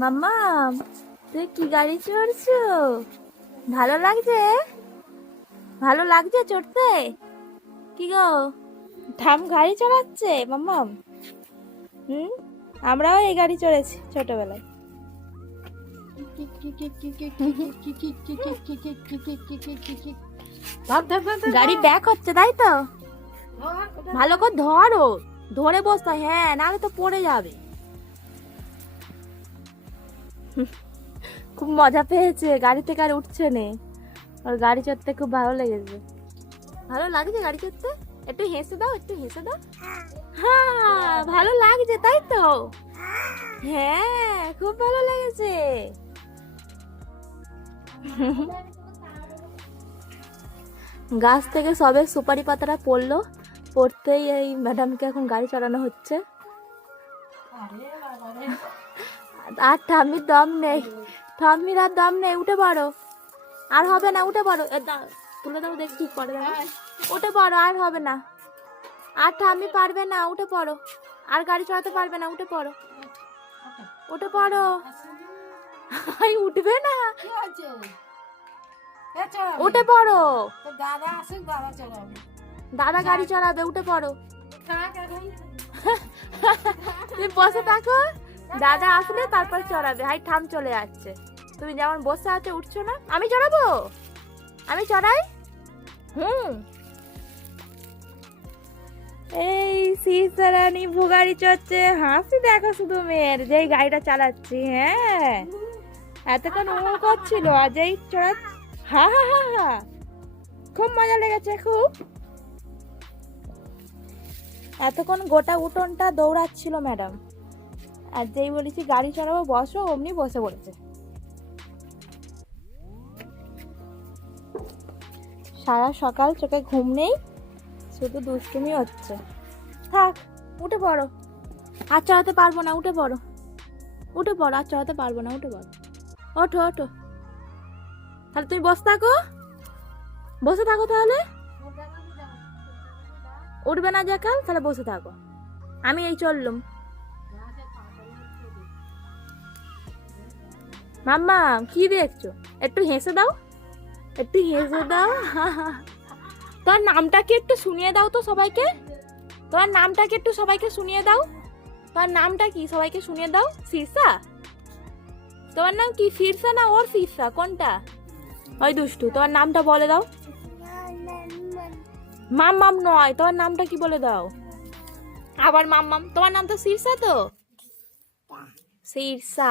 মাম্মা, তুই কি গাড়ি চড়ছো? ভালো লাগছে? ভালো লাগছে চড়তে? কি গো, ঠাম গাড়ি চড়াচ্ছে মাম্মা? হুম, আমরাও এই গাড়ি চড়েছি ছোটবেলায়। গাড়ি ব্যাক হচ্ছে তাই তো? ভালো করে ধরো, ধরে বসতে হয়, হ্যাঁ, নাহলে তো পড়ে যাবে। খুব মজা পেয়েছে, গাড়ি থেকে আর উঠছে নে। ওর গাড়ি চড়তে খুব ভালো লেগেছে। ভালো লাগছে গাড়ি চড়তে? একটু হেসে দাও, একটু হেসে দাও। হ্যাঁ, ভালো লাগছে তাই তো? হ্যাঁ, খুব ভালো লেগেছে। গাছ থেকে সবে সুপারি পাতাটা পড়লো, পড়তেই এই ম্যাডামকে এখন গাড়ি চালানো হচ্ছে। আর ঠাম্মির দম নেই, ঠাম্মির আর দম নেই, উঠে পড়ো। আর হবে না, উঠে পড়ো। তুলে দাও দেখি পরে দাও। উঠে পড়ো, আর হবে না। আর ঠাম্মি পারবে না, উঠে পড়ো। আর গাড়ি চালাতে পারবে না, উঠে পড়ো। উঠে পড়ো। উঠবে না, উঠে পড়ো। দাদা গাড়ি চালাবে, উঠে পড়ো। তুমি বসে থাকো, দাদা আসলে তারপর চড়াবে। হাই ঠাম চলে যাচ্ছে, তুমি যেমন বসে আছো উঠছো না। আমি চড়াবো, আমি চড়াই। এই সিসারানি ভুগাড়ি চড়ছে, হাসি দেখো শুধু মেয়ের, যেই গাড়িটা চালাচ্ছি। হ্যাঁ, এতক্ষণ ও করছিল, আর যেই চড়া হা হা হা হা, খুব মজা লেগেছে খুব। এতক্ষণ গোটা উঠোনটা দৌড়াচ্ছিল ম্যাডাম, আর যেই বলেছি গাড়ি চালাবো বসো, অমনি বসে পড়েছে। সারা সকাল চোখে ঘুম নেই, শুধু দুষ্টুমি হচ্ছে। থাক, উঠে পড়ো। আর চড়াতে পারবো না, উঠে পড়ো। উঠে পড়ো, আর চড়াতে পারবো না, উঠে পড়ো। ওঠো ওঠো, তাহলে তুমি বসে থাকো, বসে থাকো। তাহলে উঠবে না যখন, তাহলে বসে থাকো। আমি এই চললুম। মাম্মা, কি দেখছো? একটু হেসে দাও, একটু হেসে দাও। তোমার নামটা কি একটু শুনিয়ে দাও তো সবাইকে। তোমার নামটা কি একটু সবাইকে শুনিয়ে দাও। তোমার নামটা কি সবাইকে শুনিয়ে দাও। শীর্ষা? তোমার নাম কি, শীর্ষা না ওর শীর্ষা, কোনটা? ওই দুষ্টু, তোমার নামটা বলে দাও। মাম্মাম নয়, তোমার নামটা কি বলে দাও। আবার মাম্মাম, তোমার নাম তো শীর্ষা তো? শীর্ষা।